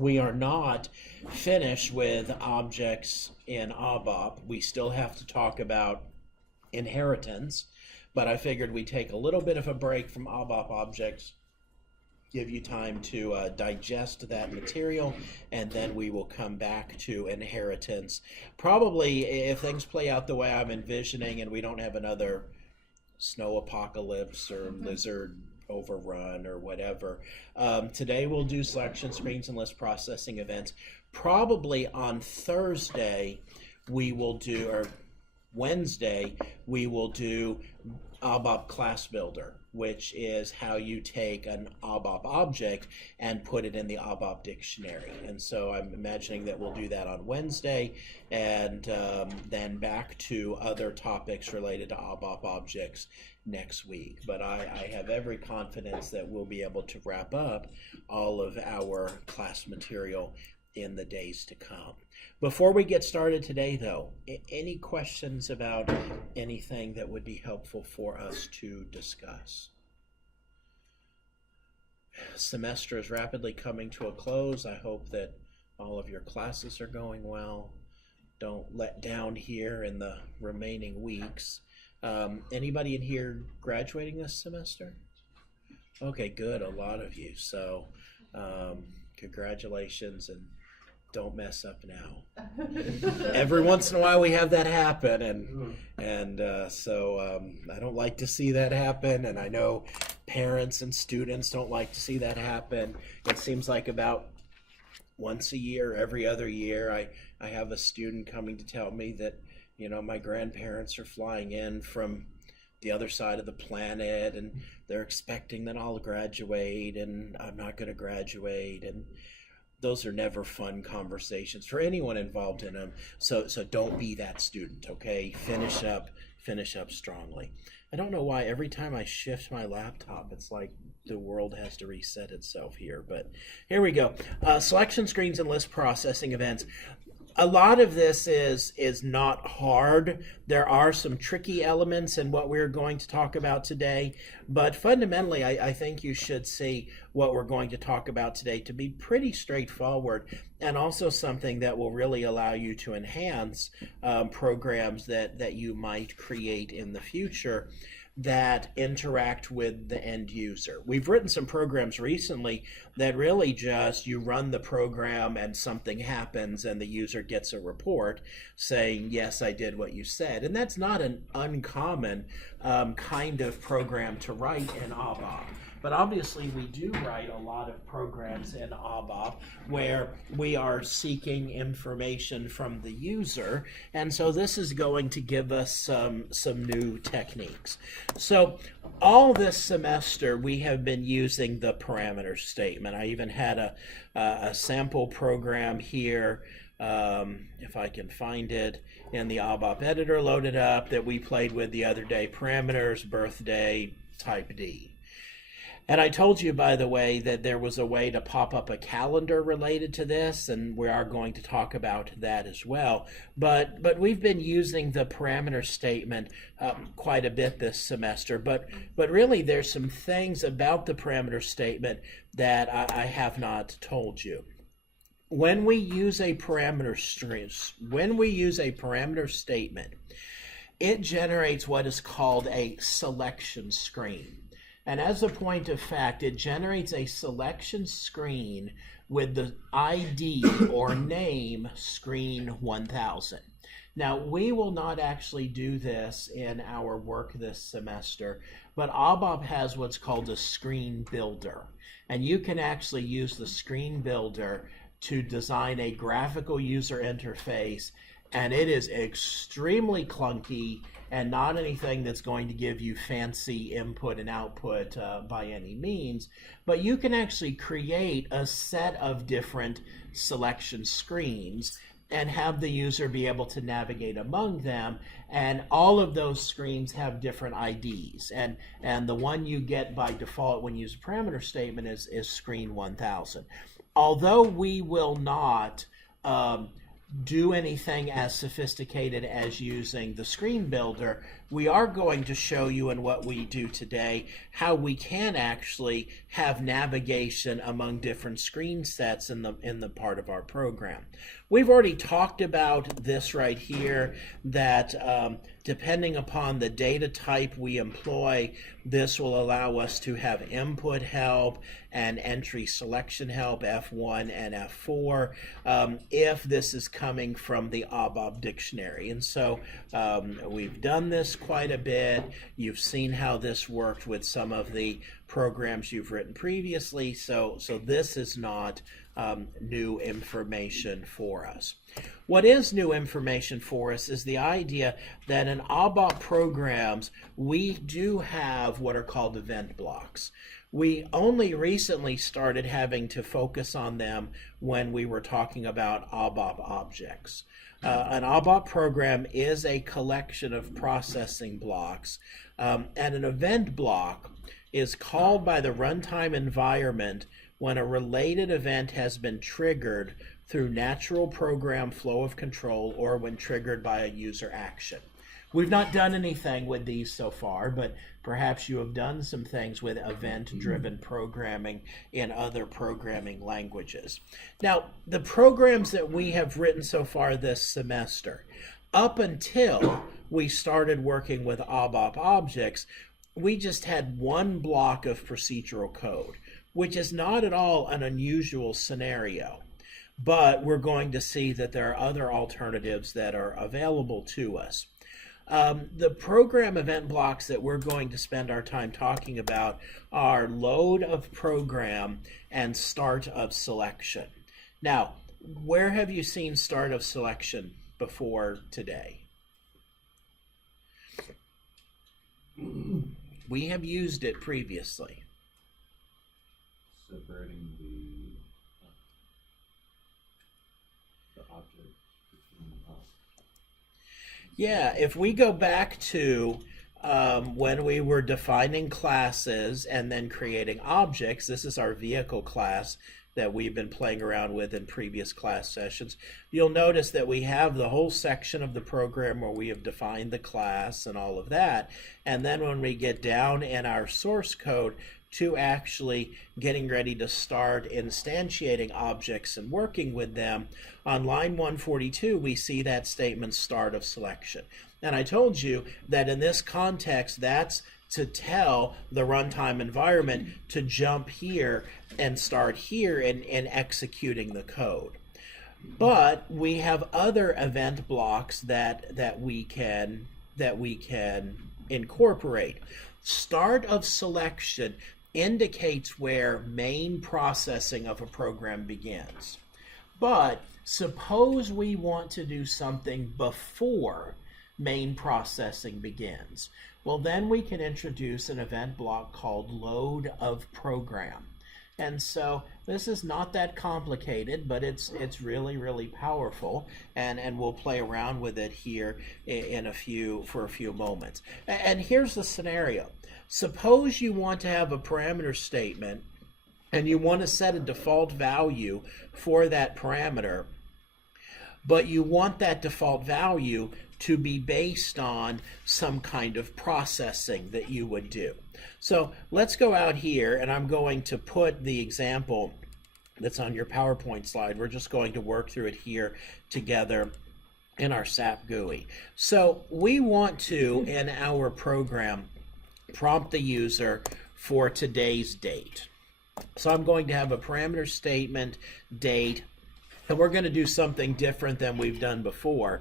we are not finished with objects in ABAP. We still have to talk about inheritance, but I figured we'd take a little bit of a break from ABAP objects, give you time to digest that material, and then we will come back to inheritance. Probably, if things play out the way I'm envisioning and we don't have another snow apocalypse or lizard overrun or whatever, today we'll do selection screens and list processing events. Probably on Thursday we will do, or Wednesday, we will do ABAP class builder, which is how you take an ABAP object and put it in the ABAP dictionary. And so I'm imagining that we'll do that on Wednesday, and then back to other topics related to ABAP objects next week. But I have every confidence that we'll be able to wrap up all of our class material in the days to come. Before we get started today, though, any questions about anything that would be helpful for us to discuss? Semester is rapidly coming to a close. I hope that all of your classes are going well. Don't let down here in the remaining weeks. Anybody in here graduating this semester? Okay, good, a lot of you. So congratulations, and don't mess up now. Every once in a while we have that happen, and so I don't like to see that happen, and I know parents and students don't like to see that happen. It seems like about once a year, every other year, I have a student coming to tell me that, you know, my grandparents are flying in from the other side of the planet, and they're expecting that I'll graduate, and I'm not going to graduate, and those are never fun conversations for anyone involved in them. So don't be that student, okay? Finish up strongly. I don't know why every time I shift my laptop, it's like the world has to reset itself here, but here we go. Selection screens and list processing events. A lot of this is not hard. There are some tricky elements in what we're going to talk about today, but fundamentally, I think you should see what we're going to talk about today to be pretty straightforward, and also something that will really allow you to enhance programs that you might create in the future that interact with the end user. We've written some programs recently that really just, you run the program and something happens and the user gets a report saying, yes, I did what you said. And that's not an uncommon kind of program to write in ABAP. But obviously we do write a lot of programs in ABAP where we are seeking information from the user, and so this is going to give us some new techniques. So all this semester we have been using the parameter statement. I even had a sample program here, if I can find it, in the ABAP editor loaded up that we played with the other day. Parameters, birthday, type D. And I told you, by the way, that there was a way to pop up a calendar related to this, and we are going to talk about that as well. But we've been using the parameter statement quite a bit this semester. But really, there's some things about the parameter statement that I have not told you. When we use a parameter statement, it generates what is called a selection screen. And as a point of fact, it generates a selection screen with the ID or name screen 1000. Now, we will not actually do this in our work this semester, but ABAP has what's called a screen builder. And you can actually use the screen builder to design a graphical user interface, and it is extremely clunky and not anything that's going to give you fancy input and output by any means, but you can actually create a set of different selection screens and have the user be able to navigate among them, and all of those screens have different IDs, and the one you get by default when you use a parameter statement is screen 1000. Although we will not do anything as sophisticated as using the screen builder, we are going to show you in what we do today how we can actually have navigation among different screen sets in the part of our program. We've already talked about this right here, that depending upon the data type we employ, this will allow us to have input help and entry selection help, F1 and F4, if this is coming from the ABAP dictionary. And so we've done this quite a bit. You've seen how this worked with some of the programs you've written previously, so this is not new information for us. What is new information for us is the idea that in ABAP programs, we do have what are called event blocks. We only recently started having to focus on them when we were talking about ABAP objects. An ABAP program is a collection of processing blocks, and an event block is called by the runtime environment when a related event has been triggered through natural program flow of control or when triggered by a user action. We've not done anything with these so far, but perhaps you have done some things with event-driven programming in other programming languages. Now, the programs that we have written so far this semester, up until we started working with ABAP objects, we just had one block of procedural code, which is not at all an unusual scenario. But we're going to see that there are other alternatives that are available to us. The program event blocks that we're going to spend our time talking about are load of program and start of selection. Now, where have you seen start of selection before today? We have used it previously. Separating the object between us. Yeah, if we go back to when we were defining classes and then creating objects, this is our vehicle class that we've been playing around with in previous class sessions. You'll notice that we have the whole section of the program where we have defined the class and all of that. And then when we get down in our source code to actually getting ready to start instantiating objects and working with them, on line 142 we see that statement start of selection. And I told you that in this context, that's to tell the runtime environment to jump here and start here in executing the code. But we have other event blocks that we can incorporate. Start of selection indicates where main processing of a program begins. But suppose we want to do something before main processing begins. Well, then we can introduce an event block called load of program. And so this is not that complicated, but it's really, really powerful, and we'll play around with it here for a few moments. And here's the scenario. Suppose you want to have a parameter statement and you want to set a default value for that parameter, but you want that default value to be based on some kind of processing that you would do. So let's go out here, and I'm going to put the example that's on your PowerPoint slide. We're just going to work through it here together in our SAP GUI. So we want to, in our program, prompt the user for today's date. So I'm going to have a parameter statement, date, and we're going to do something different than we've done before.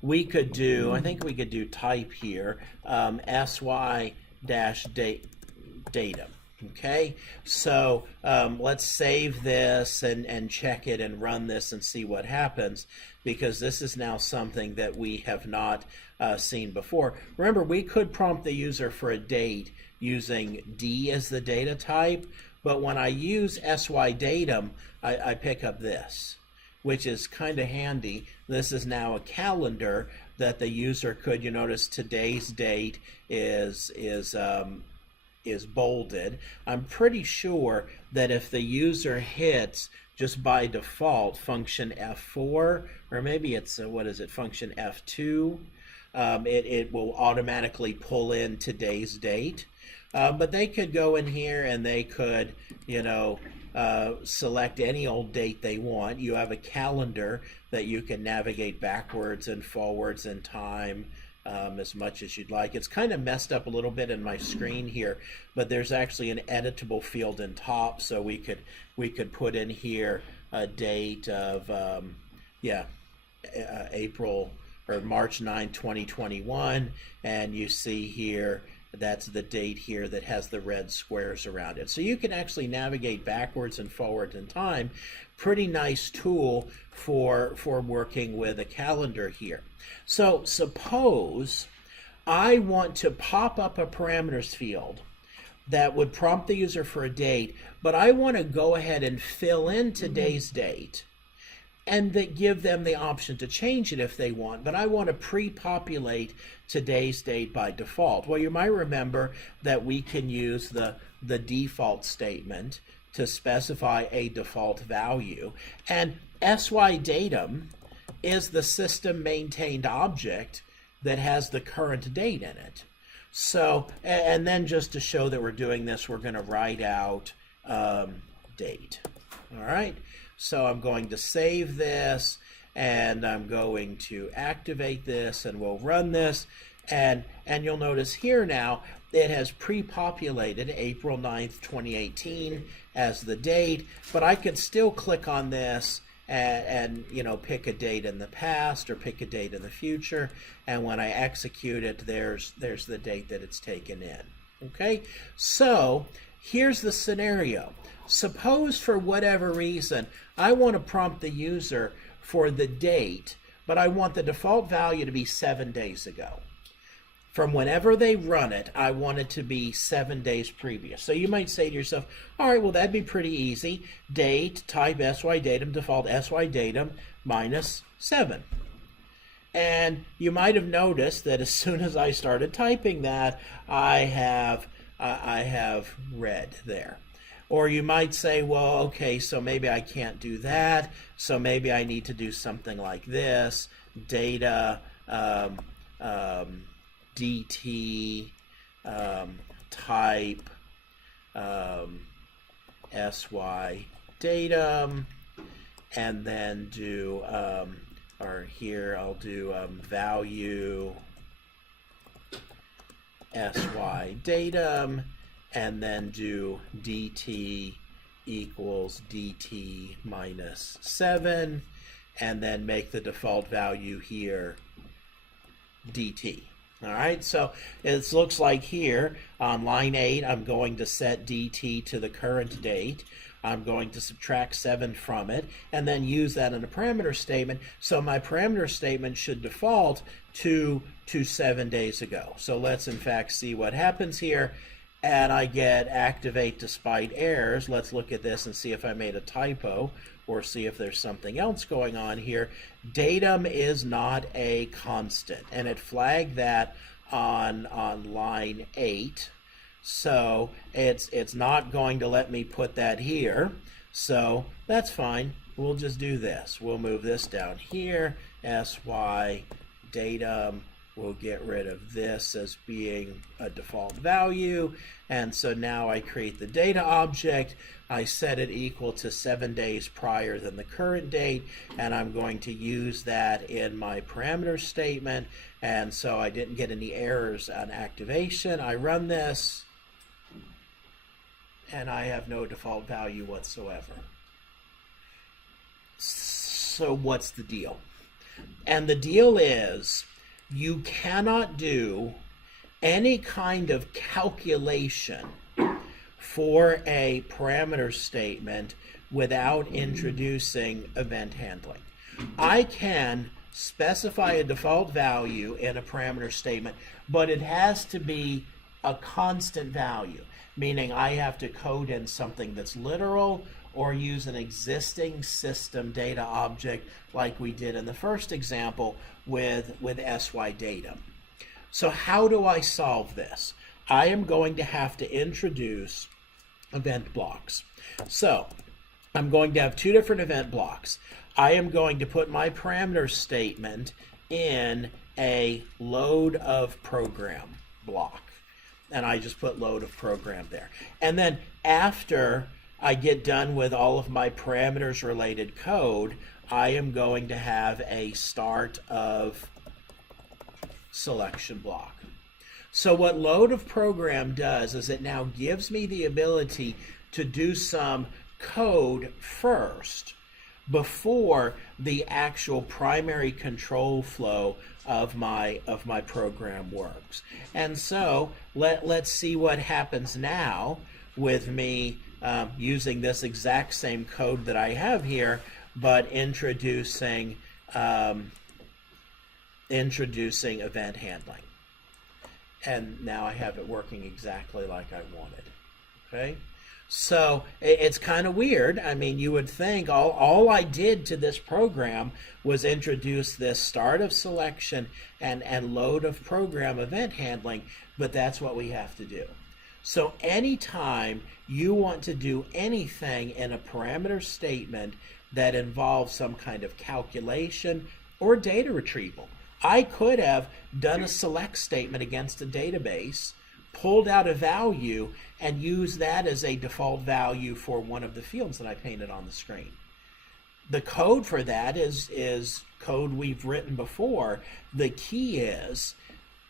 We could do, I think we could do type here, sy-data. Okay, so let's save this and check it and run this and see what happens, because this is now something that we have not seen before. Remember, we could prompt the user for a date using D as the data type, but when I use sy-datum, I pick up this, which is kind of handy. This is now a calendar that the user could, you notice today's date is bolded. I'm pretty sure that if the user hits just by default function F4, or maybe it's function F2, it will automatically pull in today's date. But they could go in here and they could, select any old date they want. You have a calendar that you can navigate backwards and forwards in time as much as you'd like. It's kind of messed up a little bit in my screen here, but there's actually an editable field in top, so we could put in here a date of April or March 9, 2021, and you see here that's the date here that has the red squares around it. So you can actually navigate backwards and forward in time. Pretty nice tool for working with a calendar here. So suppose I want to pop up a parameters field that would prompt the user for a date, but I want to go ahead and fill in today's date and that give them the option to change it if they want, but I want to pre-populate today's date by default. Well, you might remember that we can use the default statement to specify a default value, and SYDatum is the system maintained object that has the current date in it. So, and then just to show that we're doing this, we're going to write out date. All right. So I'm going to save this, and I'm going to activate this, and we'll run this, and you'll notice here now it has pre-populated April 9th, 2018 as the date, but I could still click on this and pick a date in the past or pick a date in the future, and when I execute it, there's the date that it's taken in. Okay, so here's the scenario. Suppose for whatever reason I want to prompt the user for the date, but I want the default value to be 7 days ago. From whenever they run it, I want it to be 7 days previous. So you might say to yourself, all right, well, that'd be pretty easy. Date, type SYDatum, default SYDatum minus 7. And you might have noticed that as soon as I started typing that, I have red there. Or you might say, well, okay, so maybe I can't do that. So maybe I need to do something like this. Data, DT, type, SYDatum, and then do, or here I'll do value SYDatum, and then do dt equals dt minus 7, and then make the default value here dt. All right, so it looks like here on line 8, I'm going to set dt to the current date. I'm going to subtract 7 from it, and then use that in a parameter statement. So my parameter statement should default to 7 days ago. So let's in fact see what happens here. And I get activate despite errors. Let's look at this and see if I made a typo or see if there's something else going on here. Datum is not a constant, and it flagged that on line 8. So it's not going to let me put that here. So that's fine. We'll just do this. We'll move this down here. SYDatum. We'll get rid of this as being a default value. And so now I create the data object. I set it equal to 7 days prior than the current date. And I'm going to use that in my parameter statement. And so I didn't get any errors on activation. I run this, and I have no default value whatsoever. So what's the deal? And the deal is, you cannot do any kind of calculation for a parameter statement without introducing event handling. I can specify a default value in a parameter statement, but it has to be a constant value, meaning I have to code in something that's literal or use an existing system data object like we did in the first example with SYDatum. So how do I solve this? I am going to have to introduce event blocks. So I'm going to have two different event blocks. I am going to put my parameter statement in a load of program block. And I just put load of program there. And then after I get done with all of my parameters related code, I am going to have a start of selection block. So what load of program does is it now gives me the ability to do some code first before the actual primary control flow of my program works. And so let's see what happens now with me using this exact same code that I have here, but introducing event handling. And now I have it working exactly like I wanted. Okay? So it's kind of weird. I mean, you would think all I did to this program was introduce this start of selection and load of program event handling, but that's what we have to do. So anytime you want to do anything in a parameter statement that involves some kind of calculation or data retrieval, I could have done a select statement against a database, pulled out a value, and used that as a default value for one of the fields that I painted on the screen. The code for that is code we've written before. The key is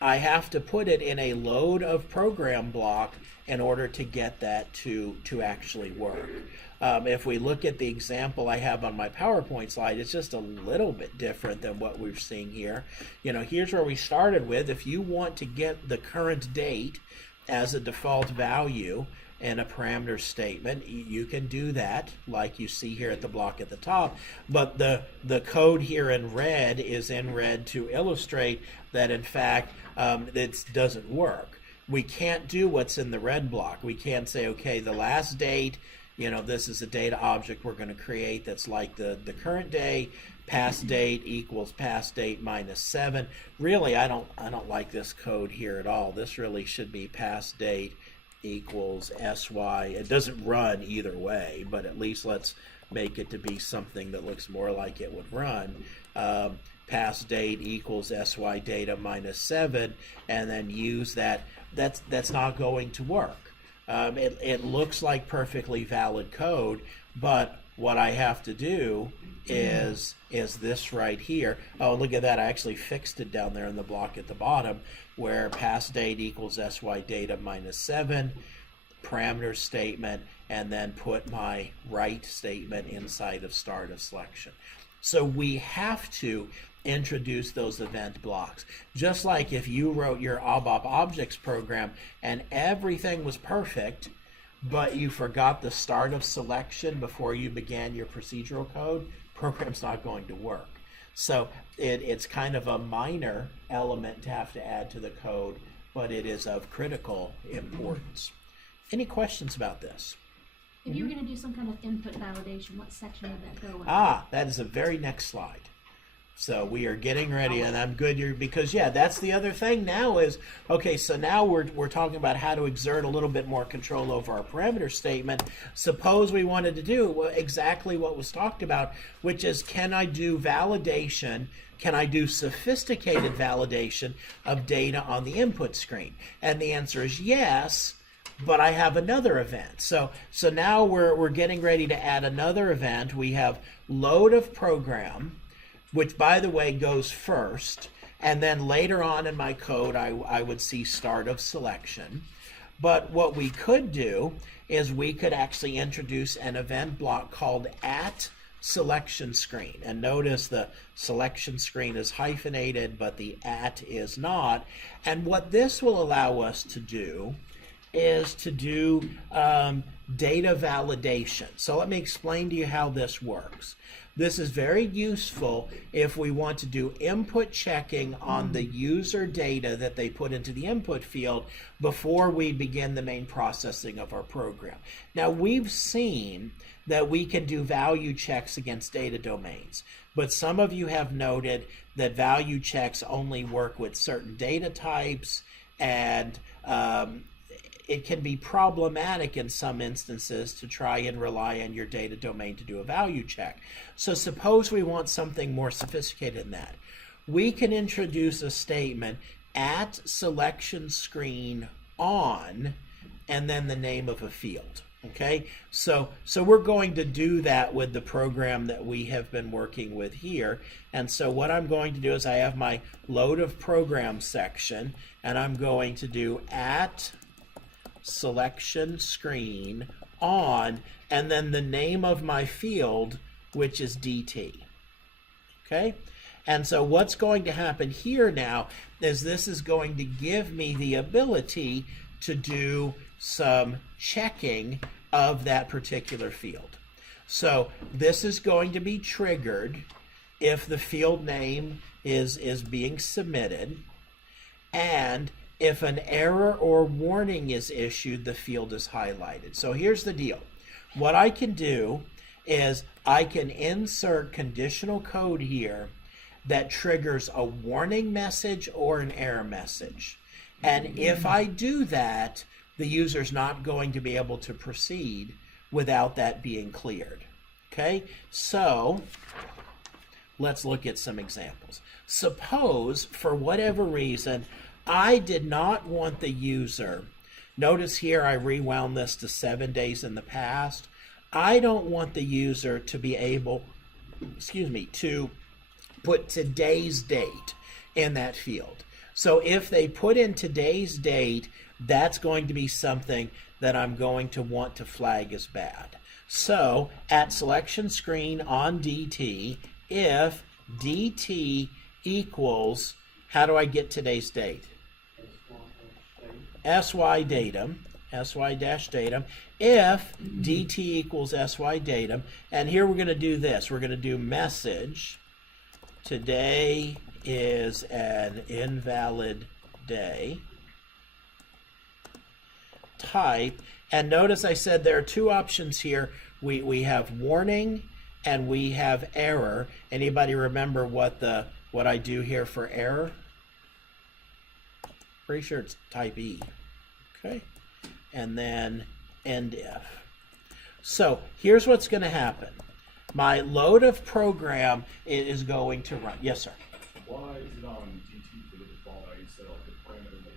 I have to put it in a load of program block in order to get that to actually work. If we look at the example I have on my PowerPoint slide, it's just a little bit different than what we're seeing here. Here's where we started with. If you want to get the current date as a default value in a parameter statement, you can do that like you see here at the block at the top. But the code here in red is in red to illustrate that, in fact, it doesn't work. We can't do what's in the red block. We can't say, okay, the last date, this is a data object we're going to create that's like the current day, past date equals past date minus 7. Really, I don't like this code here at all. This really should be past date equals sy. It doesn't run either way, but at least let's make it to be something that looks more like it would run. Past date equals sy data minus 7, and then use that. That's not going to work. It looks like perfectly valid code, but what I have to do is this right here. Oh, look at that. I actually fixed it down there in the block at the bottom, where past date equals sy data minus 7, parameter statement, and then put my right statement inside of start of selection. So we have to introduce those event blocks. Just like if you wrote your ABAP objects program and everything was perfect, but you forgot the start of selection before you began your procedural code, program's not going to work. So it's kind of a minor element to have to add to the code, but it is of critical importance. Any questions about this? If you were going to do some kind of input validation, what section would that go in? That is the very next slide. So we are getting ready, and I'm good here because, that's the other thing now is, okay, so now we're talking about how to exert a little bit more control over our parameter statement. Suppose we wanted to do exactly what was talked about, which is, can I do validation? Can I do sophisticated validation of data on the input screen? And the answer is yes, but I have another event. So now we're getting ready to add another event. We have load of program, which, by the way, goes first, and then later on in my code I would see start of selection. But what we could do is we could actually introduce an event block called at selection screen. And notice the selection screen is hyphenated, but the at is not. And what this will allow us to do is to do data validation. So let me explain to you how this works. This is very useful if we want to do input checking on the user data that they put into the input field before we begin the main processing of our program. Now, we've seen that we can do value checks against data domains, but some of you have noted that value checks only work with certain data types, and it can be problematic in some instances to try and rely on your data domain to do a value check. So suppose we want something more sophisticated than that. we can introduce a statement at selection screen on, and then the name of a field. Okay, so we're going to do that with the program that we have been working with here. And so what I'm going to do is I have my load of program section, and I'm going to do at selection screen on, and then the name of my field, which is DT. Okay, and so what's going to happen here now is this is going to give me the ability to do some checking of that particular field. So this is going to be triggered if the field name is being submitted, and if an error or warning is issued, the field is highlighted. So here's the deal. What I can do is I can insert conditional code here that triggers a warning message or an error message. And if I do that, the user's not going to be able to proceed without that being cleared. Okay, so let's look at some examples. Suppose, for whatever reason, I did not want the user, notice here I rewound this to 7 days in the past. I don't want the user to be able, to put today's date in that field. So if they put in today's date, that's going to be something that I'm going to want to flag as bad. So at selection screen on DT, if DT equals, how do I get today's date? SY datum, SY dash datum. If DT equals SY datum, and here we're going to do this, we're going to do message, today is an invalid day, type, and notice I said there are two options here. We have warning and we have error. Anybody remember what I do here for error? Pretty sure it's type E. Okay, and then end if. So here's what's going to happen. My load of program is going to run. Yes, sir. Why is it on DT for the default value instead of like the parameter name?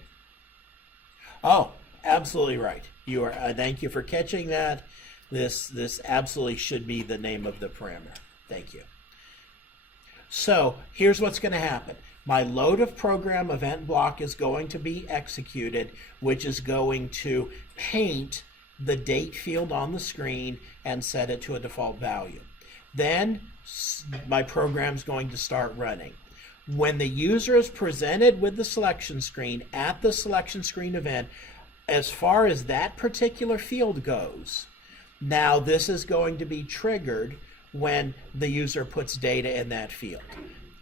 Oh, absolutely right. You are. Thank you for catching that. This absolutely should be the name of the parameter. Thank you. So here's what's going to happen. My load of program event block is going to be executed, which is going to paint the date field on the screen and set it to a default value. Then my program's going to start running. When the user is presented with the selection screen at the selection screen event, as far as that particular field goes, now this is going to be triggered when the user puts data in that field.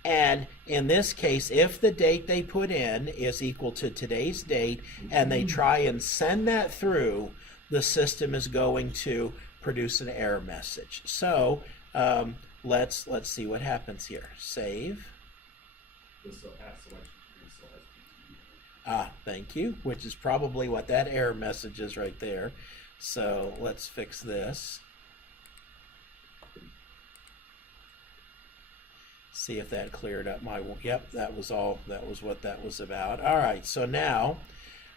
And in this case, if the date they put in is equal to today's date and they try and send that through, the system is going to produce an error message. So let's see what happens here. Save. Thank you, which is probably what that error message is right there. So let's fix this. See if that cleared up my, yep, that was what that was about. All right, so now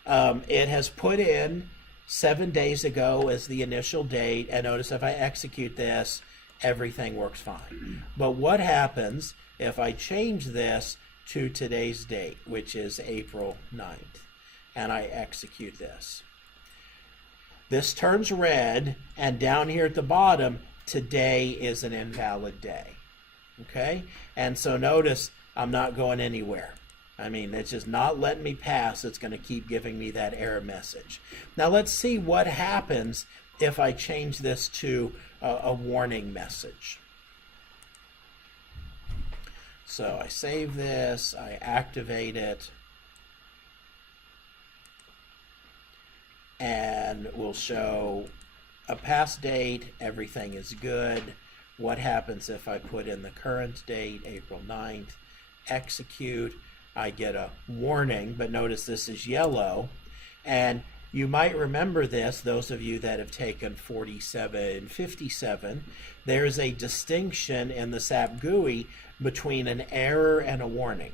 it has put in 7 days ago as the initial date, and notice if I execute this, everything works fine. But what happens if I change this to today's date, which is April 9th, and I execute this? This turns red, and down here at the bottom, today is an invalid day. Okay, and so notice I'm not going anywhere. I mean, it's just not letting me pass. It's going to keep giving me that error message. Now let's see what happens if I change this to a warning message. So I save this, I activate it, and we'll show a past date, everything is good. What happens if I put in the current date, April 9th, execute, I get a warning, but notice this is yellow, and you might remember this, those of you that have taken 47 and 57, there's a distinction in the SAP GUI between an error and a warning.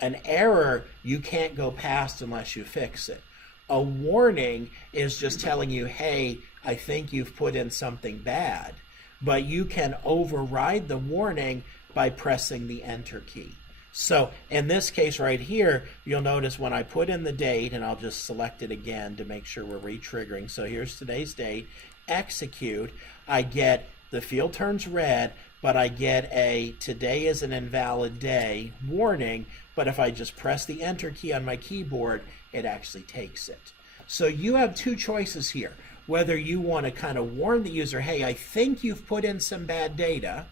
An error you can't go past unless you fix it. A warning is just telling you, hey, I think you've put in something bad. But you can override the warning by pressing the enter key. So in this case right here, you'll notice when I put in the date, and I'll just select it again to make sure we're re-triggering. So here's today's date, execute, I get the field turns red, but I get a today is an invalid day warning, but if I just press the enter key on my keyboard, it actually takes it. So you have two choices here, whether you want to kind of warn the user, hey, I think you've put in some bad data,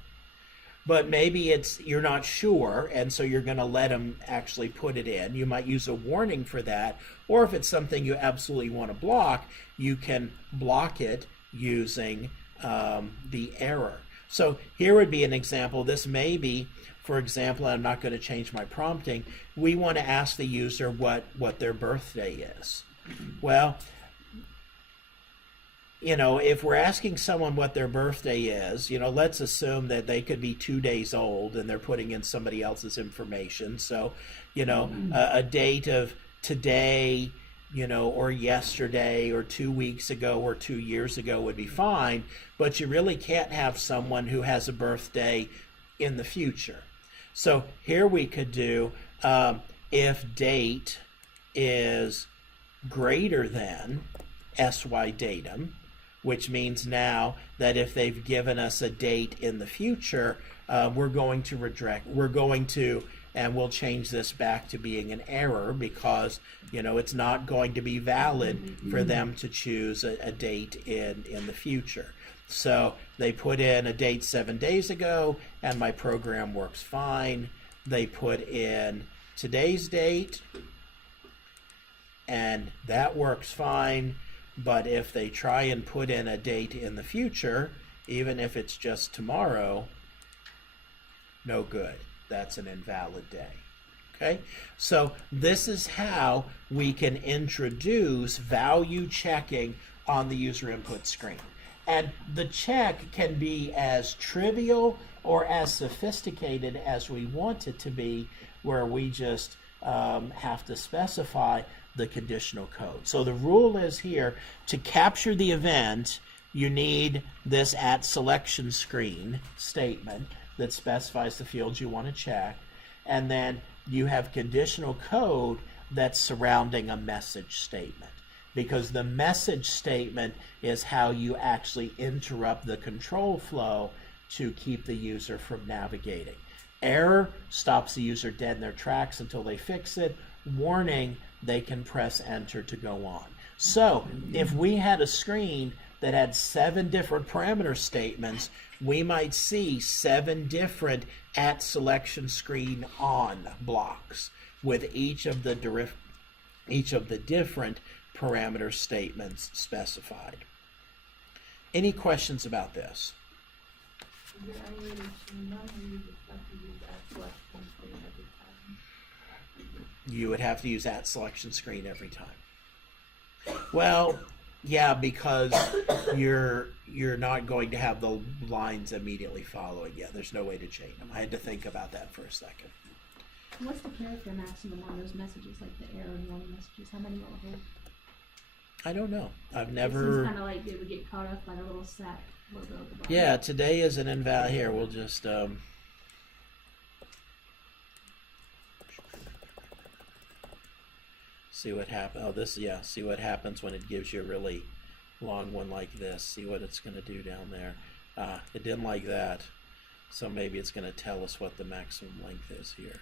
but maybe you're not sure, and so you're going to let them actually put it in. You might use a warning for that, or if it's something you absolutely want to block, you can block it using the error. So here would be an example. This may be, for example, I'm not going to change my prompting. We want to ask the user what their birthday is. Well, if we're asking someone what their birthday is, let's assume that they could be 2 days old and they're putting in somebody else's information. So, a date of today, or yesterday or 2 weeks ago or 2 years ago would be fine, but you really can't have someone who has a birthday in the future. So here we could do if date is greater than SY datum, which means now that if they've given us a date in the future, we're going to and we'll change this back to being an error because, it's not going to be valid for them to choose a date in the future. So they put in a date 7 days ago and my program works fine. They put in today's date and that works fine. But if they try and put in a date in the future, even if it's just tomorrow, no good. That's an invalid day. Okay? So this is how we can introduce value checking on the user input screen. And the check can be as trivial or as sophisticated as we want it to be, where we just have to specify the conditional code. So the rule is here, to capture the event, you need this @SelectionScreen statement that specifies the fields you want to check, and then you have conditional code that's surrounding a message statement, because the message statement is how you actually interrupt the control flow to keep the user from navigating. Error stops the user dead in their tracks until they fix it. Warning, they can press enter to go on. So if we had a screen that had 7 different parameter statements, we might see 7 different @SelectionScreen on blocks with each of the different parameter statements specified. Any questions about this? Is there any way to tune them, or you just have to use @SelectionScreen every time? You would have to use @SelectionScreen every time. Well, yeah, because you're not going to have the lines immediately following. Yeah, there's no way to change them. I had to think about that for a second. What's the character maximum on those messages, like the error and warning messages? How many will it hold? I don't know. I've It never. seems kind of like they would get caught up by the little SAT logo at the bottom. Yeah, today is an invalid. Here, we'll just. See what happens. Oh, this, yeah. See what happens when it gives you a really long one like this. See what it's going to do down there. It didn't like that, so maybe it's going to tell us what the maximum length is here.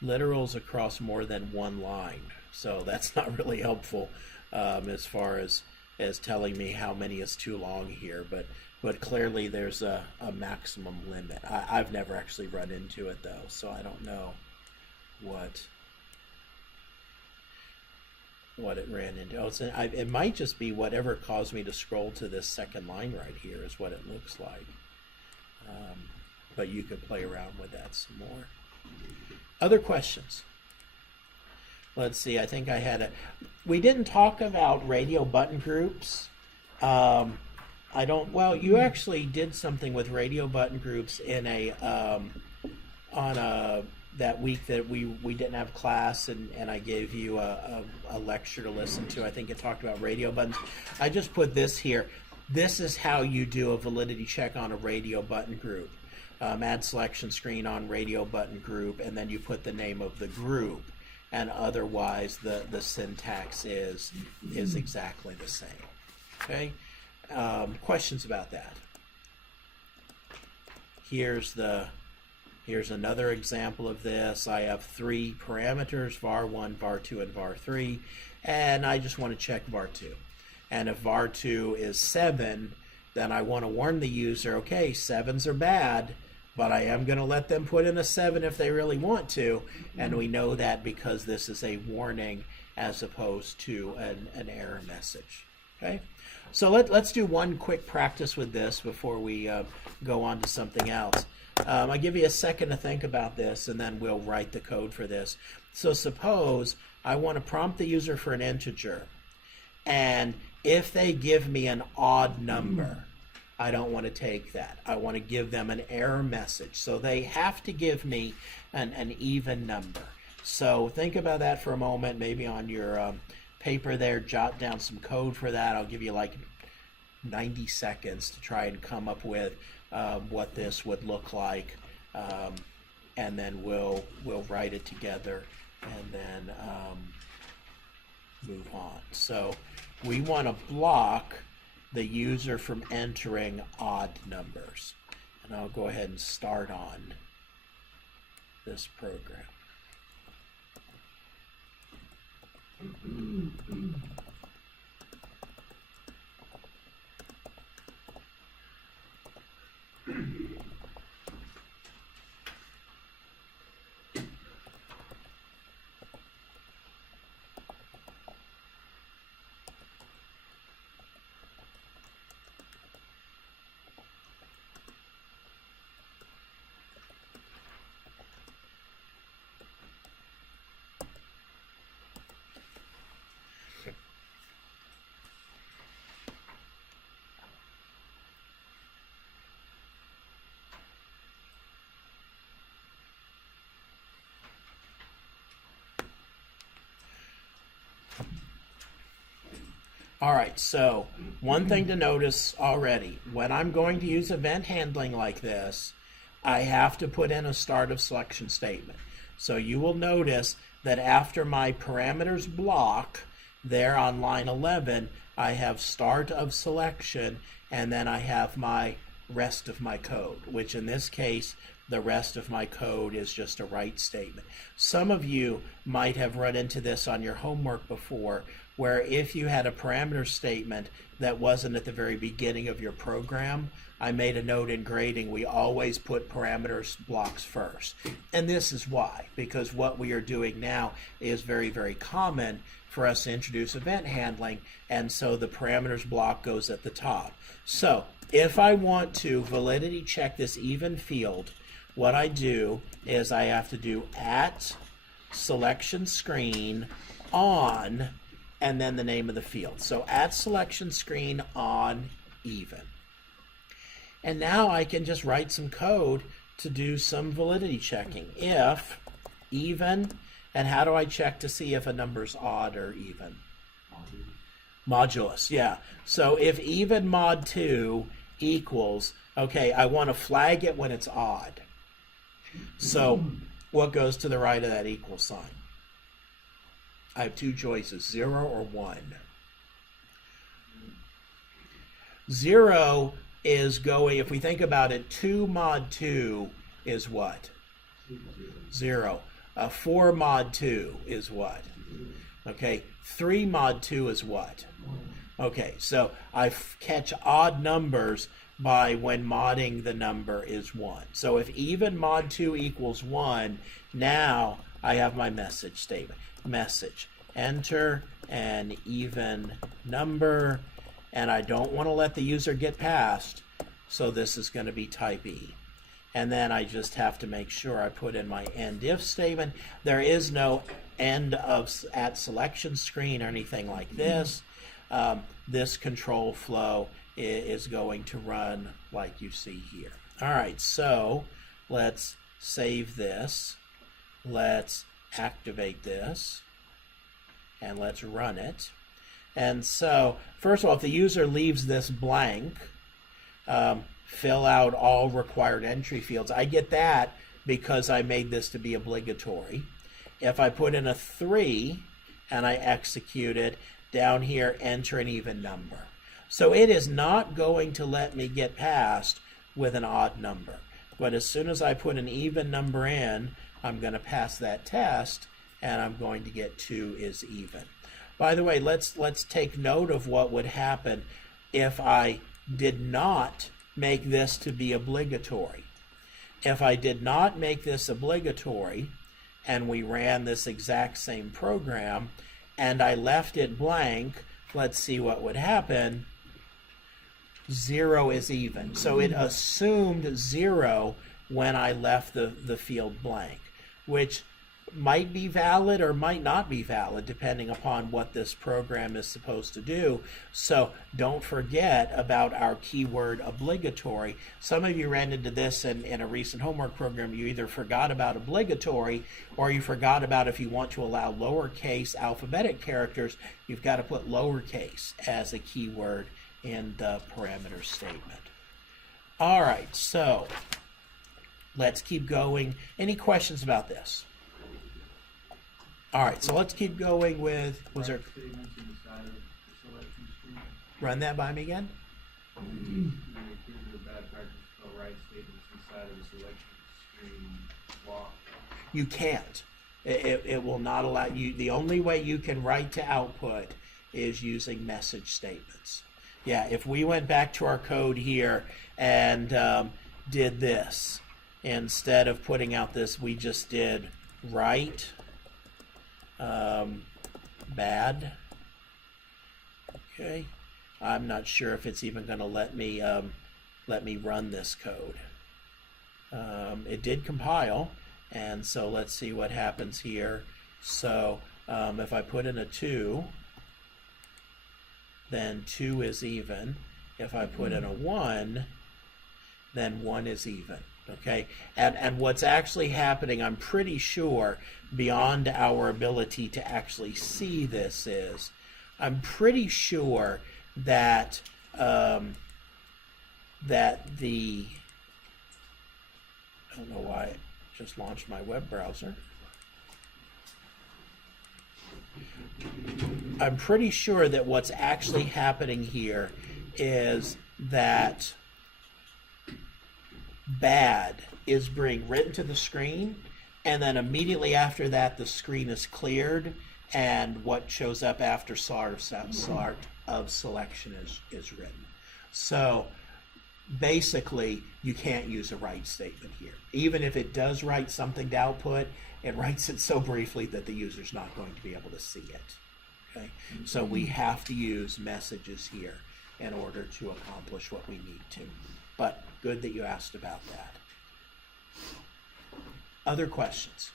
Literals across more than one line, so that's not really helpful as far as telling me how many is too long here. But clearly there's a maximum limit. I've never actually run into it though, so I don't know what it ran into. Oh, it might just be whatever caused me to scroll to this second line right here is what it looks like. But you could play around with that some more. Other questions? let's see, I think I had we didn't talk about radio button groups. Well, you actually did something with radio button groups in that week that we didn't have class, and I gave you a lecture to listen to. I think it talked about radio buttons. I just put this here. This is how you do a validity check on a radio button group. Add selection screen on radio button group, and then you put the name of the group, and otherwise the syntax is exactly the same. Okay. Questions about that? Here's another example of this. I have 3 parameters, var1, var2, and var3, and I just want to check var2. And if var2 is 7, then I want to warn the user, okay, 7s are bad, but I am going to let them put in a 7 if they really want to, and we know that because this is a warning as opposed to an error message. Okay? So let's do one quick practice with this before we go on to something else. I'll give you a second to think about this, and then we'll write the code for this. So suppose I want to prompt the user for an integer, and if they give me an odd number, I don't want to take that. I want to give them an error message. So they have to give me an even number. So think about that for a moment, maybe on your paper there, jot down some code for that. I'll give you like 90 seconds to try and come up with what this would look like, and then we'll write it together and then move on. So we want to block the user from entering odd numbers, and I'll go ahead and start on this program. All right, so one thing to notice already, when I'm going to use event handling like this, I have to put in a start of selection statement. So you will notice that after my parameters block, there on line 11, I have start of selection, and then I have my rest of my code, which in this case, the rest of my code is just a write statement. Some of you might have run into this on your homework before, where if you had a parameter statement that wasn't at the very beginning of your program, I made a note in grading, we always put parameters blocks first. And this is why, because what we are doing now is very, very common for us to introduce event handling, and so the parameters block goes at the top. So if I want to validity check this even field, what I do is I have to do at selection screen on, and then the name of the field. So at selection screen on even. And now I can just write some code to do some validity checking. If even, and how do I check to see if a number's odd or even? Modulus, yeah. So if even mod 2 equals, okay, I want to flag it when it's odd. So what goes to the right of that equal sign? I have 2 choices, 0 or 1. 0 is going, if we think about it, 2 mod 2 is what? 0. 4 mod 2 is what? Okay, 3 mod 2 is what? Okay, so I catch odd numbers by when modding the number is 1. So if even mod 2 equals 1, now I have my message statement. Message, enter an even number, and I don't want to let the user get past, so this is going to be type E. And then I just have to make sure I put in my end if statement. There is no end of at selection screen or anything like this, this control flow is going to run like you see here. All right, so let's save this. Let's activate this, and let's run it. And so, first of all, if the user leaves this blank, fill out all required entry fields. I get that because I made this to be obligatory. If I put in a 3 and I execute it, down here, enter an even number. So it is not going to let me get past with an odd number. But as soon as I put an even number in, I'm going to pass that test, and I'm going to get 2 is even. By the way, let's take note of what would happen if I did not make this to be obligatory. If I did not make this obligatory, and we ran this exact same program, and I left it blank, let's see what would happen. 0 is even. So it assumed 0 when I left the field blank, which might be valid or might not be valid depending upon what this program is supposed to do. So don't forget about our keyword obligatory. Some of you ran into this in a recent homework program. You either forgot about obligatory or you forgot about if you want to allow lowercase alphabetic characters, you've got to put lowercase as a keyword in the parameter statement. All right, so let's keep going. Any questions about this? All right, so let's keep going with, was there, Statements inside of the selection screen. run that by me again? You approve the bad practice to write statements inside of the selection screen block. You can't. It will not allow you. The only way you can write to output is using message statements. Yeah, if we went back to our code here and did this, instead of putting out this, we just did write bad. Okay, I'm not sure if it's even going to let me run this code. It did compile, and so let's see what happens here. So if I put in a 2, then 2 is even. If I put in a 1, then 1 is even. Okay, and what's actually happening, I'm pretty sure, beyond our ability to actually see this is, I'm pretty sure that that the, I don't know why it just launched my web browser. I'm pretty sure that what's actually happening here is that bad is being written to the screen, and then immediately after that the screen is cleared, and what shows up after sort of selection is written. So basically you can't use a write statement here. Even if it does write something to output, it writes it so briefly that the user's not going to be able to see it. Okay, so we have to use messages here in order to accomplish what we need to. But good that you asked about that. Other questions?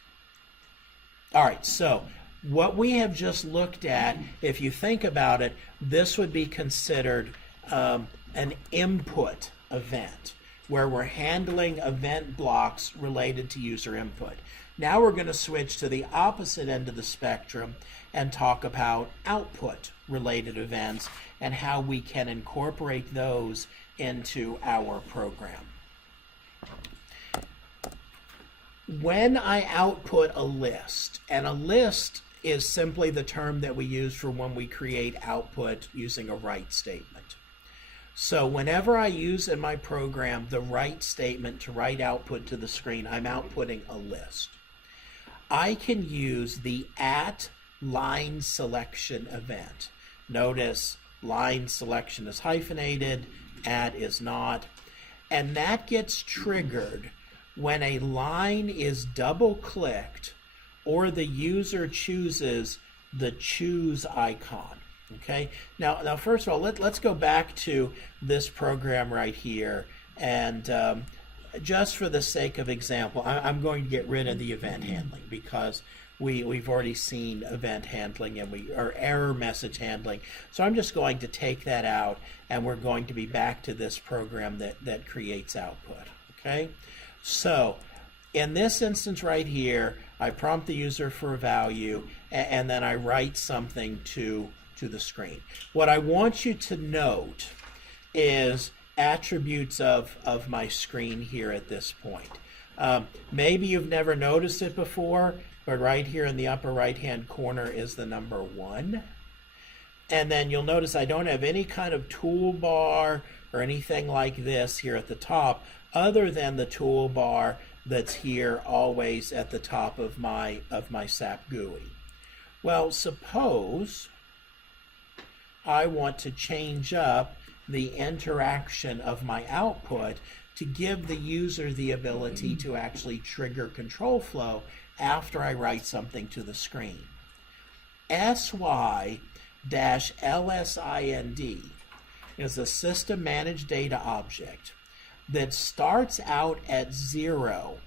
All right, so what we have just looked at, if you think about it, this would be considered an input event, where we're handling event blocks related to user input. Now we're going to switch to the opposite end of the spectrum and talk about output related events and how we can incorporate those into our program. When I output a list, and a list is simply the term that we use for when we create output using a write statement. So whenever I use in my program the write statement to write output to the screen, I'm outputting a list. I can use the @line selection event. Notice line selection is hyphenated, is not, and that gets triggered when a line is double clicked or the user chooses the choose icon. Okay, now first of all, let's go back to this program right here, and just for the sake of example, I'm going to get rid of the event handling because we've already seen event handling and or error message handling. So I'm just going to take that out, and we're going to be back to this program that creates output. Okay, so in this instance right here, I prompt the user for a value, and then I write something to the screen. What I want you to note is attributes of my screen here at this point. Maybe you've never noticed it before, but right here in the upper right hand corner is the number 1. And then you'll notice I don't have any kind of toolbar or anything like this here at the top, other than the toolbar that's here always at the top of my SAP GUI. Well, suppose I want to change up the interaction of my output to give the user the ability to actually trigger control flow after I write something to the screen. SY-LSIND is a system managed data object that starts out at 0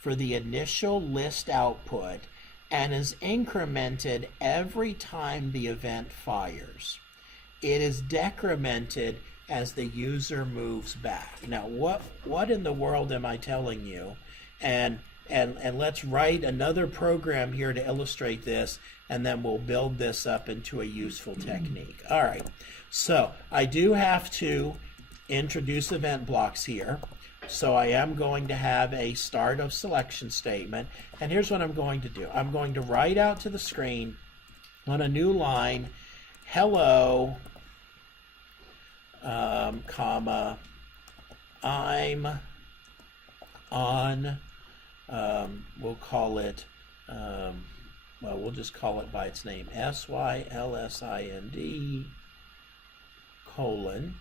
for the initial list output and is incremented every time the event fires. It is decremented as the user moves back. Now, what in the world am I telling you? And let's write another program here to illustrate this, and then we'll build this up into a useful technique. All right, so I do have to introduce event blocks here. So I am going to have a start of selection statement, and here's what I'm going to do. I'm going to write out to the screen on a new line, hello, comma, I'm on, we'll call it, we'll just call it by its name, SYLSIND, colon,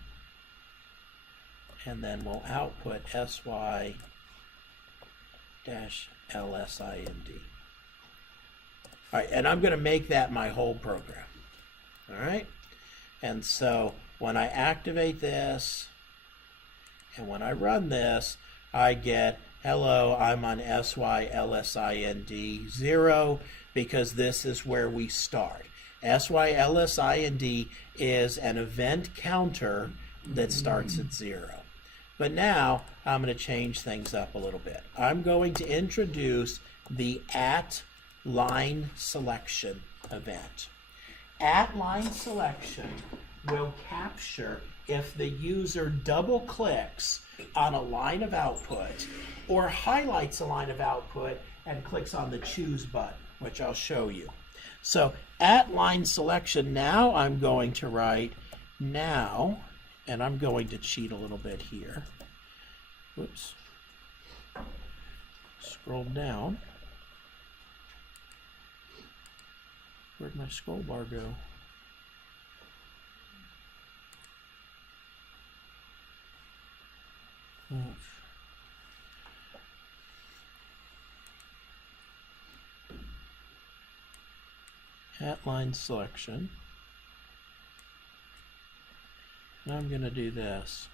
and then we'll output SY-LSIND. All right, and I'm going to make that my whole program. All right, and so when I activate this and when I run this, I get, hello, I'm on SYLSIND 0, because this is where we start. SYLSIND is an event counter that starts at 0. But now I'm going to change things up a little bit. I'm going to introduce the @line selection event. @line selection will capture if the user double clicks on a line of output or highlights a line of output and clicks on the choose button, which I'll show you. So @line selection, now I'm going to write now, and I'm going to cheat a little bit here. Whoops. Scroll down. Where'd my scroll bar go? @line selection. And I'm going to do this,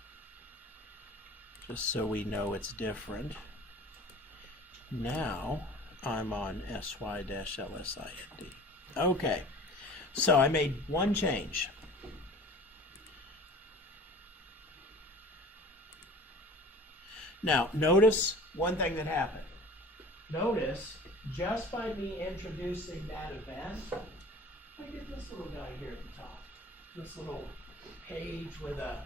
just so we know it's different. Now I'm on SY-LSIND. Okay, so I made one change. Now notice one thing that happened. Notice just by me introducing that event, I get this little guy here at the top, this little page with a